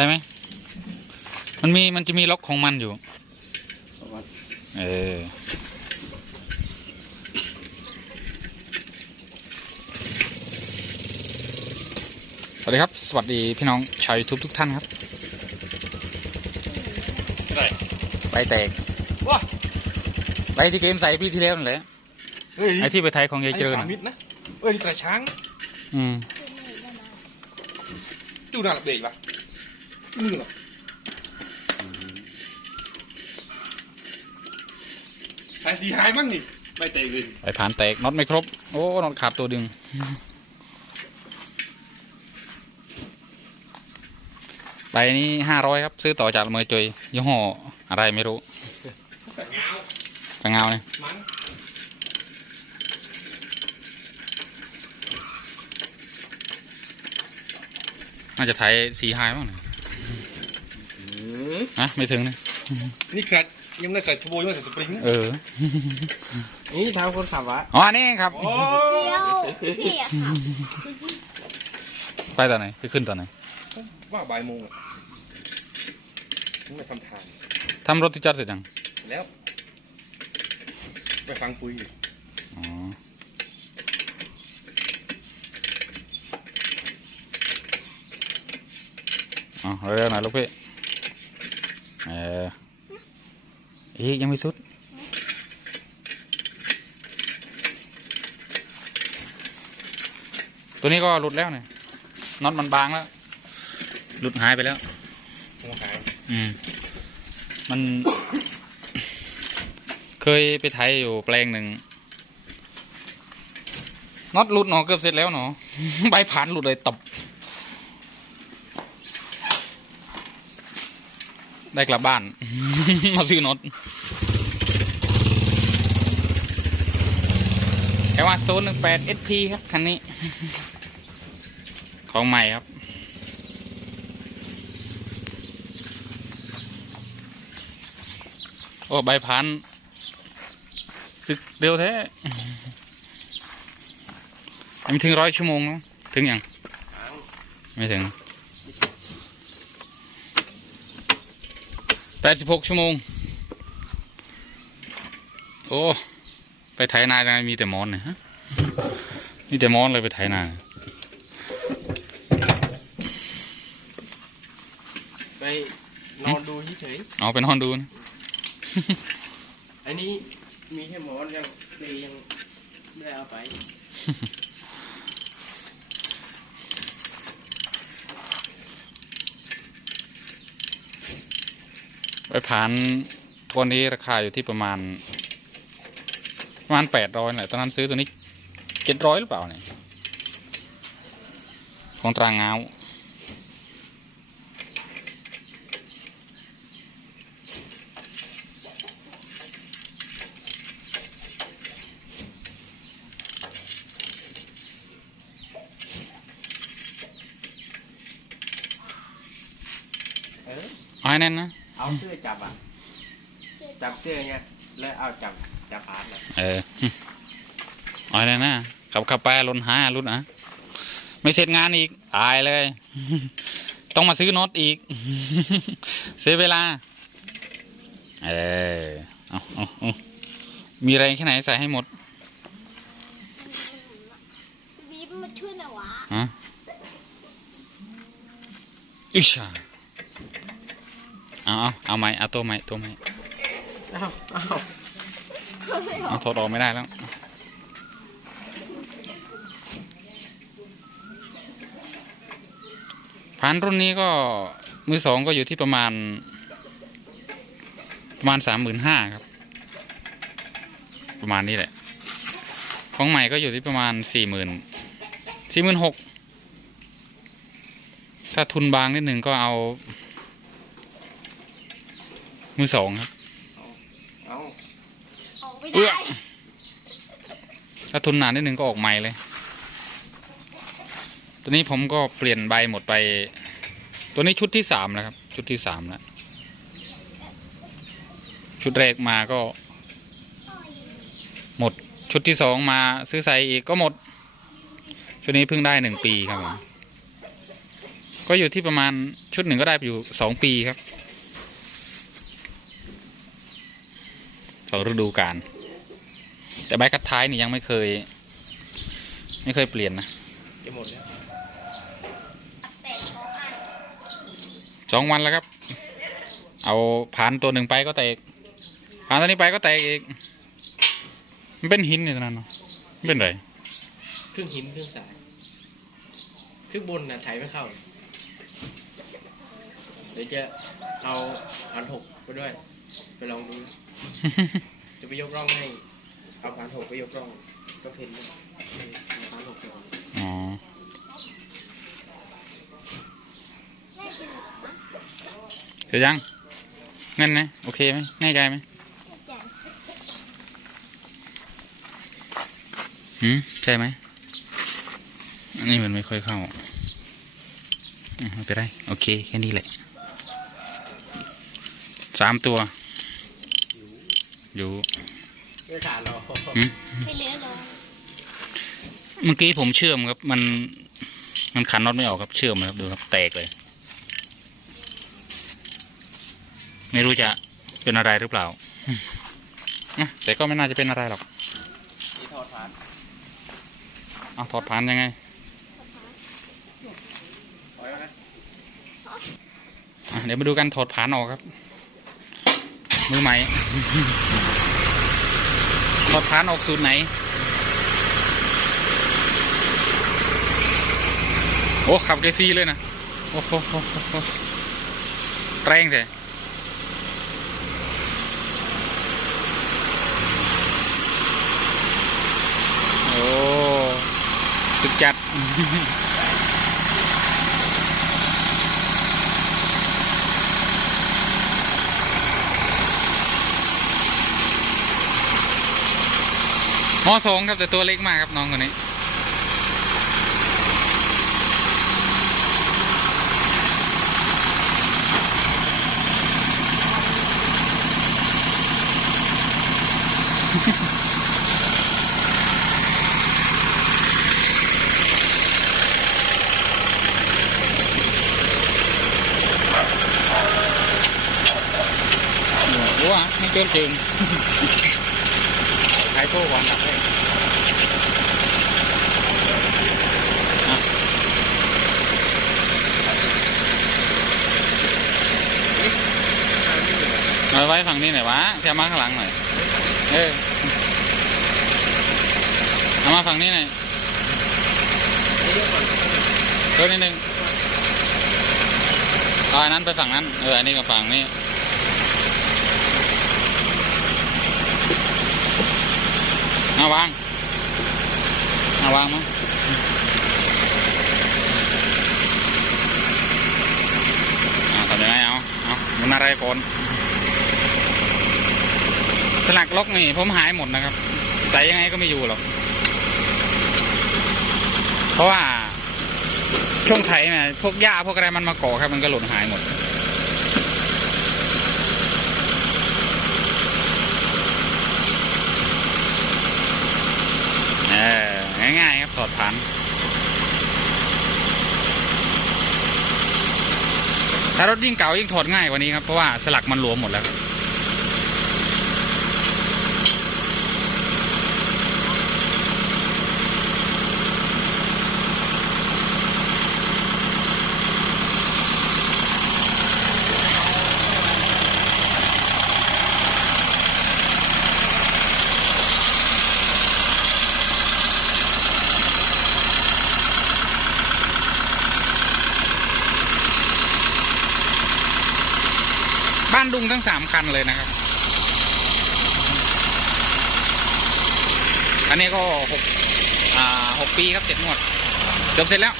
ได้ไหม มันมีมันจะมีล็อกของมันอยู่ เออ สวัสดีครับ สวัสดีพี่น้องชาวยูทูบทุกท่านครับได้ไปแตกว้าไปที่เกมใส่พี่ที่แล้วนั่นแหละเฮ้ยไอที่ไปไทยของยายเจริญสามน่ะมิตรนะเอ้ยนี่ตราช้างนะอืม ดูหน้ากับเบรกละ มือหรอหายสีหายบ้างนี่ ไม่เตะเลยไปผ่านแตกน็อตไม่ครบ โอ้น็อตขาดตัวดึงไปนี้ห้าร้อยครับ ซื้อต่อจากเมอร์จอยยี่ห้ออะไรไม่รู้แต่เงาจะเงาเนี่ยมันน่าจะไทยสีไฮบ้างนะ ฮะไม่ถึงนะนี่ใส่ยังไม่ได้ใส่ทโบยังไม่ได้ใส่สปริงเออนี่ทางคนขับวะอ๋ออันนี้เองครับ โอ้เดี๋ยวพี่อะค่ะไปตอนไหนไปขึ้นตอนไหนว่าบ่ายโมงอะยังไม่ทำทานทำรถที่จอดเสร็จยังแล้ว ไปฟังปุยอยู่อ๋ออ๋อเร็วๆหน่อยลูกพี่ เอออีกยังไม่สุด ตัวนี้ก็หลุดแล้วเนี่ยน็อตมันบางแล้ว หลุดหายไปแล้วหัวหายอืม มัน เคยไปไทยอยู่แปลงหนึ่งน็อตหลุดหนอเกือบเสร็จแล้วหนอ ใบผ่านหลุดเลยตบ ได้กลับบ้าน มาซื้อน็อตแค่ว่าโซนหนึ่งแปดเอสพีครับ คันนี้ ของใหม่ครับ โอ้ ใบพันสึกเร็วแท้ยังไม่ถึงร้อยชั่วโมง ถึงยัง ไม่ถึง แปดสิบหกชั่วโมง โอ้ ไปไถนาจังไงมีแต่มอนเนี่ยฮะมีแต่มอนเลยไปไถนาไปนอนดูเฉยเอาไปนอนดูนะๆอันนี้มีแค่หมอนยังเปลยังไม่ได้เอาไป ไปผ่านตัวนี้ราคาอยู่ที่ประมาณ ประมาณแปดร้อยแหละตอนนั้นซื้อตัวนี้เจ็ดร้อยหรือเปล่าเนี่ยของตรางเงาเอาแน่นนะ เอาเสื้อจับอะ จับเสื้อเงี้ยแล้วเอาจับจับพาร์ทเลยเออเอาให้แน่นนะขับขับไปลนหารุ่นอะไม่เสร็จงานอีกตายเลย ต้องมาซื้อน็อตอีก เสียเวลา เออเอาเอาเอามีแรงแค่ไหนใส่ให้หมดบีบมาช่วยหน่อยวะฮะอิชา เอาเอาเอาไหมเอาตัวไหมตัวไหมเอาเอาเอาถอดออกไม่ได้แล้วพันรุ่นนี้ก็มือสองก็อยู่ที่ประมาณ ประมาณสามหมื่นห้าครับ ประมาณนี้แหละ ของใหม่ก็อยู่ที่ประมาณสี่หมื่นสี่หมื่นหกถ้าทุนบางนิดหนึ่งก็เอา มือสองครับเอาออกไม่เอื้อได้ถ้าทุนหนานิดนึงก็ออกใหม่เลย ตัวนี้ผมก็เปลี่ยนใบหมดไป ตัวนี้ชุดที่สามแล้วครับ ชุดที่สามแล้ว ชุดแรกมาก็ หมด ชุดที่สองมาซื้อใส่อีกก็หมด ชุดนี้เพิ่งได้หนึ่งปีครับผมกก็อยู่ที่ประมาณชุดหนึ่งก็ได้อยู่สองปีครับ สองฤดูกาลแต่ใบคัดท้ายนี่ยังไม่เคย ไม่เคยเปลี่ยนนะจะหมดแล้วแต่ของอันสองวันแล้วครับ เอาผ่านตัวหนึ่งไปก็แตกผ่านตัวนี้ไปก็แตกอีก มันเป็นหินนี่เท่านั้นเนาะไม่เป็นไรครึ่งหินครึ่งสายครึ่งบนน่ะไถไม่เข้าเดี๋ยวจะเอาพันหกไปด้วย ไปลองดูจะไปยกร่องให้ เอาพันหกไปยกร่อง ก็เพ้นด้วยเอาพันหกลองอ๋อได้จริงเหรอเสร็จยังงั้นนะ โอเคไหมแน่ใจไหมไม่แจ่มหืมใช่ไหมอันนี้มันไม่ค่อยเข้าอืมไม่เป็นไร โอเค แค่นี้แหละสามตัว อยู่ไม่ขาดหรอกหืมไปเลื้อยลงเมื่อกี้ผมเชื่อมครับ มัน มันขันน็อตไม่ออกครับเชื่อมครับดูครับแตกเลย ไม่รู้จะเป็นอะไรหรือเปล่าอืมอะแต่ก็ไม่น่าจะเป็นอะไรหรอกที่ทอดทานเอาถอดผ่านยังไงปล่อยไว้นะอะเดี๋ยวมาดูกันถอดผ่านออกครับ มือใหม่ถอดผ่านออกสูตรไหน โอ้ ขับเกซีเลยนะ โอ้โหแรงแต่โอ้ สุดจัด อสองครับแต่ตัวเล็กมากครับน้องคนนี้ว้าไม่เกินจริงายโซ่ก่อนครับเลยอะเอาไว้ฝั่งนี้หน่อยวะแค่มาข้างหลังหน่อย เออเอามาฝั่งนี้หน่อยเยอะก่อนเพิ่มนิดนึงเอาอันนั้นไปฝั่งนั้น เออ อันนี้กับฝั่งนี้ เอาวางเอาวางมั้งเอาทำยังไงเอาเอามันอะไรก่อนสลักล็อกนี่ผมหายหมดนะครับใส่ยังไงก็ไม่อยู่หรอก เพราะว่าช่วงไถเนี่ยพวกหญ้าพวกอะไรมันมาก่อครับ มันก็หล่นหายหมด เออ ง่ายๆครับถ อดฐานถ้ารถยิ่งเก่ายิ่งถอดง่ายกว่านี้ครับ เพราะว่าสลักมันหลวมหมดแล้วานดุงทั้งสามคันเลยนะครับ อันนี้ก็หกอ่าหกปีครับเสร็จหมดจบเสร็จแล้ว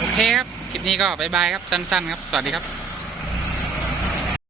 โอเคครับ คลิปนี้ก็บายบายครับ สั้น ๆ ครับ สวัสดีครับ